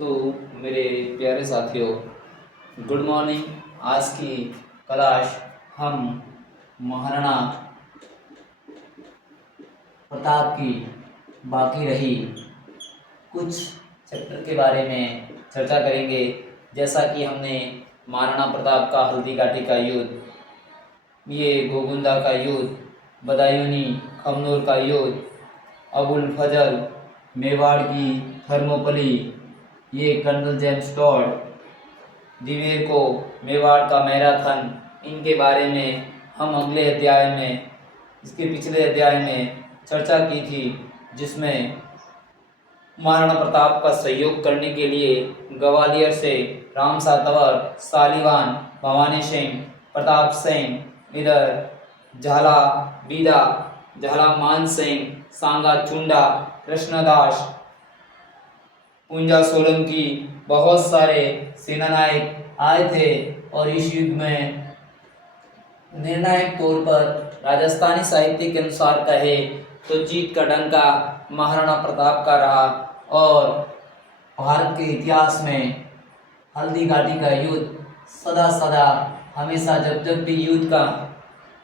तो मेरे प्यारे साथियों, गुड मॉर्निंग। आज की क्लास हम महाराणा प्रताप की बाकी रही कुछ चैप्टर के बारे में चर्चा करेंगे। जैसा कि हमने महाराणा प्रताप का हल्दी घाटी का युद्ध, ये गोगुंदा का युद्ध, बदायूनी खमनोर का युद्ध, अबुल फजल, मेवाड़ की थर्मोपली, ये कर्नल जेम्स टॉड, दिवेर को मेवाड़ का मैराथन, इनके बारे में हम अगले अध्याय में, इसके पिछले अध्याय में चर्चा की थी, जिसमें महाराणा प्रताप का सहयोग करने के लिए ग्वालियर से राम सातवर, सालीवान, भवानी सिंह, प्रताप सिंह, इधर झाला बीदा, झाला मान सिंह, सांगा चुंडा, कृष्णदास, पूंजा सोलंकी, बहुत सारे सेनानायक आए थे और इस युद्ध में निर्णायक तौर पर राजस्थानी साहित्य के अनुसार कहे तो जीत का डंका महाराणा प्रताप का रहा। और भारत के इतिहास में हल्दी घाटी का युद्ध सदा सदा हमेशा जब जब भी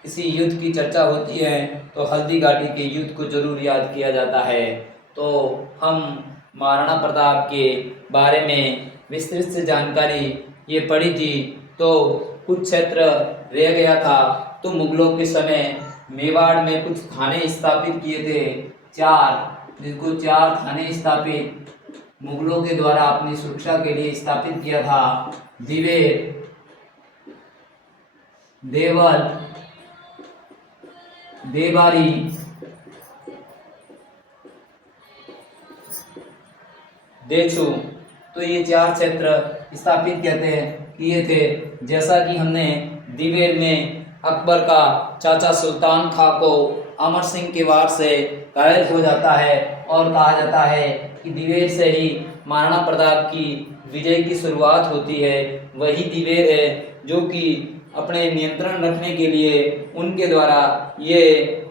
किसी युद्ध की चर्चा होती है तो हल्दी घाटी के युद्ध को जरूर याद किया जाता है। तो हम महाराणा प्रताप के बारे में विस्तृत से जानकारी ये पढ़ी थी। तो कुछ क्षेत्र रह गया था, तो मुगलों के समय मेवाड़ में कुछ थाने स्थापित किए थे, चार थाने स्थापित मुगलों के द्वारा अपनी सुरक्षा के लिए स्थापित किया था। दिवेर, देवल, देवारी, देचू, तो ये 4 क्षेत्र स्थापित किए थे। जैसा कि हमने दिवेर में अकबर का चाचा सुल्तान खां को अमर सिंह के वार से घायल हो जाता है और कहा जाता है कि दिवेर से ही महाराणा प्रताप की विजय की शुरुआत होती है। वही दिवेर है जो कि अपने नियंत्रण रखने के लिए उनके द्वारा ये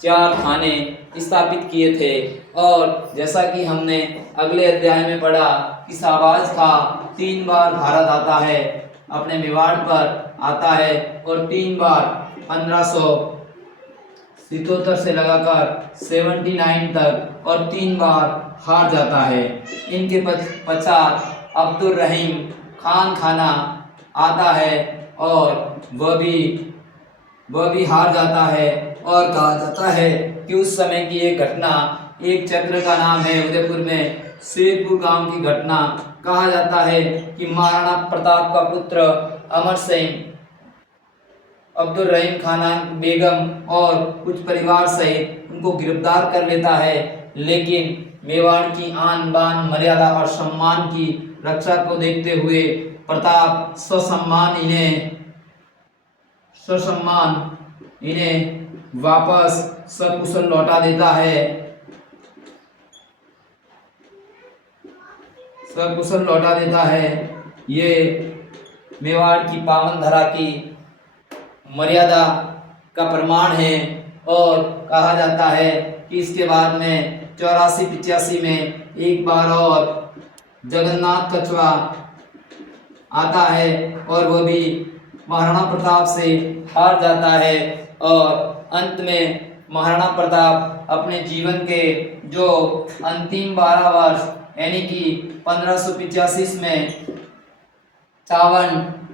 4 थाने स्थापित किए थे। और जैसा कि हमने अगले अध्याय में पढ़ा कि शाहबाज खां 3 बार भारत आता है, अपने मेवाड़ पर आता है और 3 बार 1577 से लगाकर 79 तक और 3 बार हार जाता है। इनके पश्चात अब्दुल रहीम खान खाना आता है और वह भी हार जाता है। और कहा जाता है कि उस समय की एक घटना, एक चक्र का नाम है उदयपुर में शेरपुर गांव की घटना। कहा जाता है कि महाराणा प्रताप का पुत्र अमर सिंह अब्दुल रहीम खाना बेगम और कुछ परिवार सहित उनको गिरफ्तार कर लेता है, लेकिन मेवाड़ की आन बान मर्यादा और सम्मान की रक्षा को देखते हुए प्रताप ससम्मान इन्हें वापस सकुशल लौटा देता है। ये मेवाड़ की पावन धरा की मर्यादा का प्रमाण है। और कहा जाता है कि इसके बाद में 84-85 में एक बार और जगन्नाथ कछुआ आता है और वह भी महाराणा प्रताप से हार जाता है। और अंत में महाराणा प्रताप अपने जीवन के जो अंतिम 12 वर्ष यानी कि 1585 में चावन,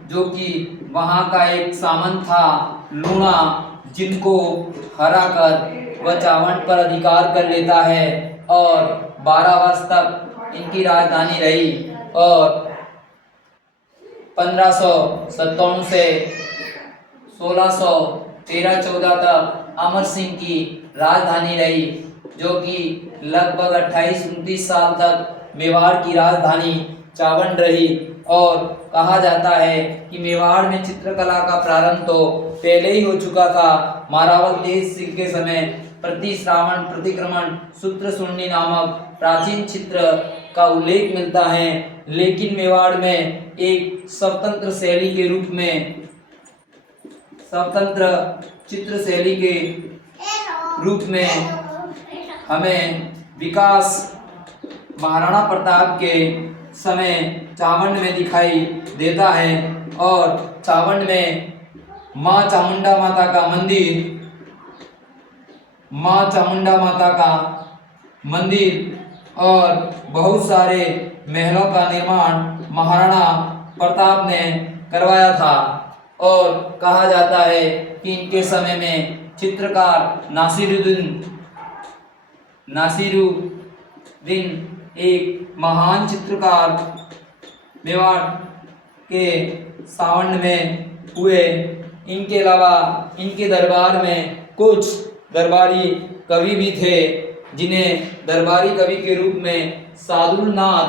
जो कि वहां का एक सामंत था लूणा, जिनको हरा कर वह चावन पर अधिकार कर लेता है और 12 वर्ष तक इनकी राजधानी रही। और 1597 से 1613-14 तक अमर सिंह की राजधानी रही, जो कि लगभग 28-29 साल तक मेवाड़ की राजधानी चावन रही। और कहा जाता है कि मेवाड़ में चित्रकला का प्रारंभ तो पहले ही हो चुका था। मारावल तेज सिंह के समय प्रति श्रावण प्रतिक्रमण सूत्र सुन्नी नामक प्राचीन चित्र का उल्लेख मिलता है, लेकिन मेवाड़ में एक स्वतंत्र चित्र शैली के रूप में हमें विकास महाराणा प्रताप के समय चावंड में दिखाई देता है। और चावंड में माँ चामुंडा माता का मंदिर, माँ चामुंडा माता का मंदिर और बहुत सारे महलों का निर्माण महाराणा प्रताप ने करवाया था। और कहा जाता है कि इनके समय में चित्रकार नासिरुद्दीन एक महान चित्रकार मेवाड़ के सावंड में हुए। इनके अलावा इनके दरबार में कुछ दरबारी कवि भी थे, जिन्हें दरबारी कवि के रूप में सादुलनाथ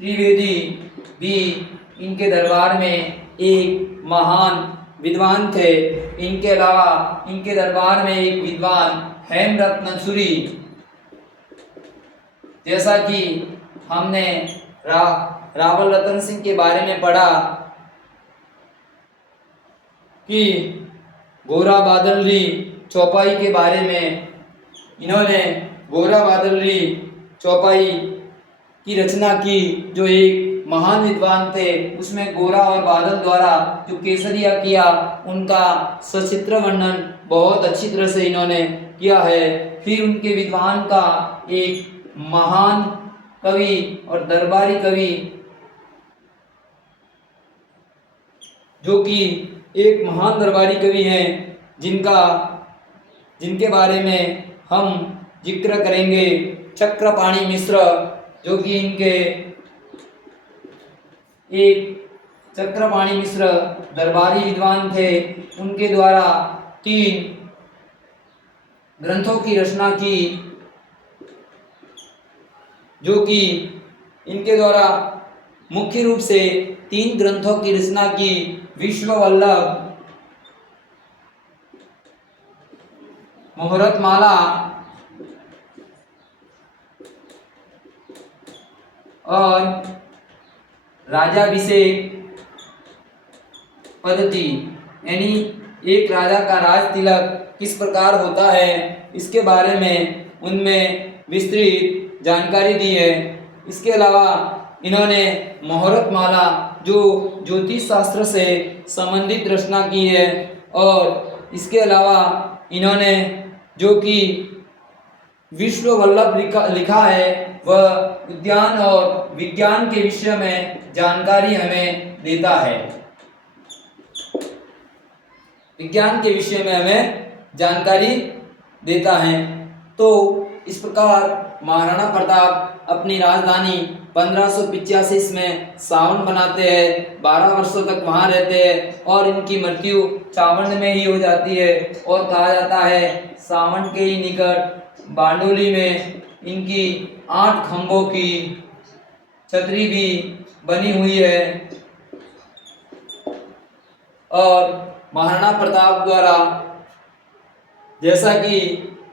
त्रिवेदी भी इनके दरबार में एक महान विद्वान थे। इनके अलावा इनके दरबार में एक विद्वान हेमरत्नसुरी, जैसा कि हमने रावल रतन सिंह के बारे में पढ़ा कि गोरा बादलरी चौपाई के बारे में, इन्होंने गोरा बादलरी चौपाई की रचना की, जो एक महान विद्वान थे। उसमें गोरा और बादल द्वारा जो केसरिया किया, उनका सचित्र वर्णन बहुत अच्छी तरह से इन्होंने किया है। फिर उनके विद्वान का एक महान कवि और दरबारी कवि, जो कि एक महान दरबारी कवि हैं, जिनके बारे में हम जिक्र करेंगे, चक्रपाणि मिश्र, जो कि इनके एक चक्रपाणि मिश्र दरबारी विद्वान थे। उनके द्वारा 3 ग्रंथों की रचना की, जो कि इनके द्वारा मुख्य रूप से 3 ग्रंथों की रचना की। विश्ववल्लभ, मुहूर्तमाला और राजाभिषेक पद्धति, यानी एक राजा का राज तिलक किस प्रकार होता है, इसके बारे में उनमें विस्तृत जानकारी दी है। इसके अलावा इन्होंने मुहूर्तमाला, जो ज्योतिष शास्त्र से संबंधित रचना की है। और इसके अलावा इन्होंने जो कि विश्ववल्लभ लिखा है, वह उद्यान और विज्ञान के विषय में जानकारी हमें देता है। विज्ञान के विषय में हमें जानकारी देता है। तो इस प्रकार महाराणा प्रताप अपनी राजधानी 1585 में सावन बनाते हैं, 12 वर्षों तक वहां रहते हैं और इनकी मृत्यु चावंड में ही हो जाती है। और कहा जाता है सावन के ही निकट बारडोली में इनकी 8 खंभों की छतरी भी बनी हुई है। और महाराणा प्रताप द्वारा, जैसा कि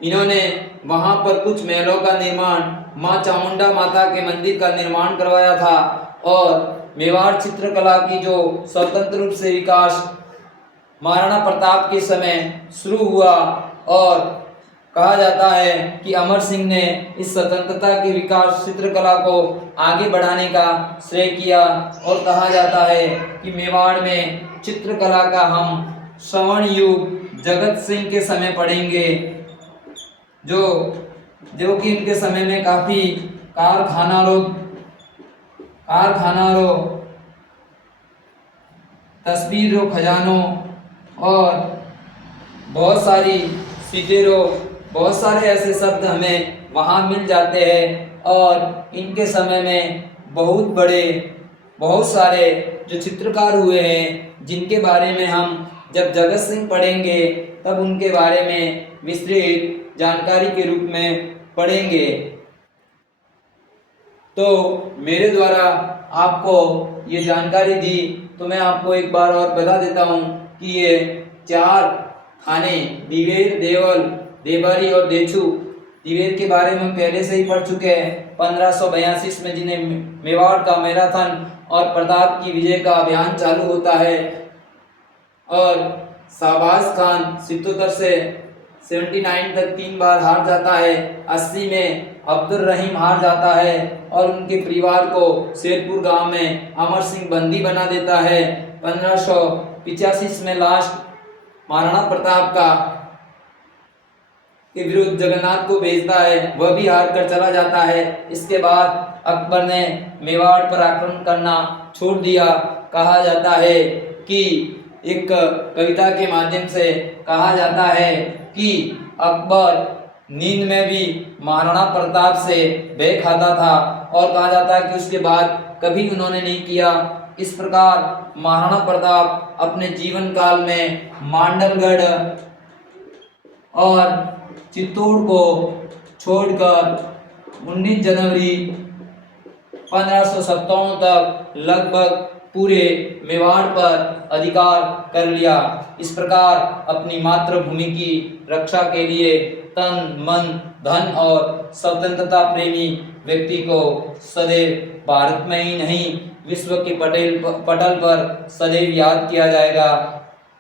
इन्होंने वहां पर कुछ महलों का निर्माण, माँ चामुंडा माता के मंदिर का निर्माण करवाया था। और मेवाड़ चित्रकला की जो स्वतंत्र रूप से विकास महाराणा प्रताप के समय शुरू हुआ। और कहा जाता है कि अमर सिंह ने इस स्वतंत्रता के विकास चित्रकला को आगे बढ़ाने का श्रेय किया। और कहा जाता है कि मेवाड़ में चित्रकला का हम स्वर्ण युग जगत सिंह के समय पढ़ेंगे, जो कि इनके समय में काफ़ी कारखानारों, तस्वीरों, खजानों और बहुत सारी सीटेरों, बहुत सारे ऐसे शब्द हमें वहाँ मिल जाते हैं। और इनके समय में बहुत सारे जो चित्रकार हुए हैं, जिनके बारे में हम जब जगत सिंह पढ़ेंगे तब उनके बारे में विस्तृत जानकारी के रूप में पढ़ेंगे। तो मेरे द्वारा आपको ये जानकारी दी, तो मैं आपको एक बार और बता देता हूँ कि ये 4 खाने दिवेर, देवल, देबारी और देचू। दिवेर के बारे में हम पहले से ही पढ़ चुके हैं 1582 में, जिन्हें मेवाड़ का मैराथन और प्रताप की विजय का अभियान चालू होता है। और शाहबाज खान 79 तक 3 बार हार जाता है। 80 में अब्दुल रहीम हार जाता है और उनके परिवार को शेरपुर गांव में अमर सिंह बंदी बना देता है। 1585 में लास्ट महाराणा प्रताप का के विरुद्ध जगन्नाथ को भेजता है, वह भी हार कर चला जाता है। इसके बाद अकबर ने मेवाड़ पर आक्रमण करना छोड़ दिया। कहा जाता है कि एक कविता के माध्यम से कहा जाता है कि अकबर नींद में भी महाराणा प्रताप से भय खाता था और कहा जाता है कि उसके बाद कभी उन्होंने नहीं किया। इस प्रकार महाराणा प्रताप अपने जीवन काल में मांडलगढ़ और चित्तौड़ को छोड़कर 19 जनवरी 1557 तक लगभग पूरे मेवाड़ पर अधिकार कर लिया। इस प्रकार अपनी मातृभूमि की रक्षा के लिए तन मन धन और स्वतंत्रता प्रेमी व्यक्ति को सदैव भारत में ही नहीं विश्व के पटल पर सदैव याद किया जाएगा।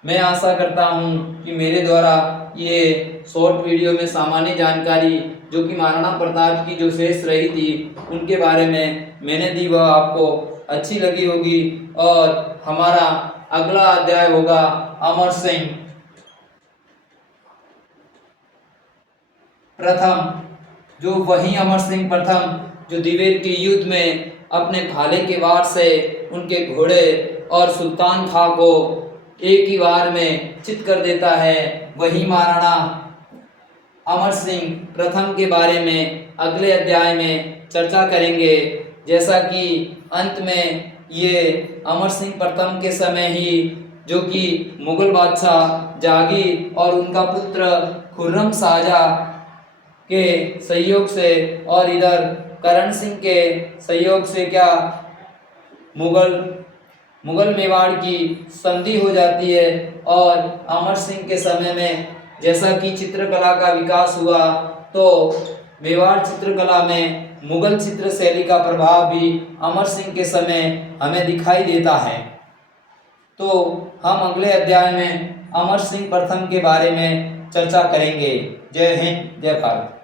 मैं आशा करता हूँ कि मेरे द्वारा ये शॉर्ट वीडियो में सामान्य जानकारी जो कि महाराणा प्रताप की जो शेष रही थी उनके बारे में मैंने दी वह आपको अच्छी लगी होगी। और हमारा अगला अध्याय होगा अमर सिंह प्रथम, जो वही अमर सिंह प्रथम जो दिवेर के युद्ध में अपने भाले के वार से उनके घोड़े और सुल्तान खां को एक ही वार में चित कर देता है। वही महाराणा अमर सिंह प्रथम के बारे में अगले अध्याय में चर्चा करेंगे। जैसा कि अंत में ये अमर सिंह प्रथम के समय ही जो कि मुगल बादशाह जहांगीर और उनका पुत्र खुर्रम शाहजहां के सहयोग से और इधर करण सिंह के सहयोग से क्या मुगल मेवाड़ की संधि हो जाती है। और अमर सिंह के समय में जैसा कि चित्रकला का विकास हुआ तो मेवाड़ चित्रकला में मुगल चित्र शैली का प्रभाव भी अमर सिंह के समय हमें दिखाई देता है। तो हम अगले अध्याय में अमर सिंह प्रथम के बारे में चर्चा करेंगे। जय हिंद, जय भारत।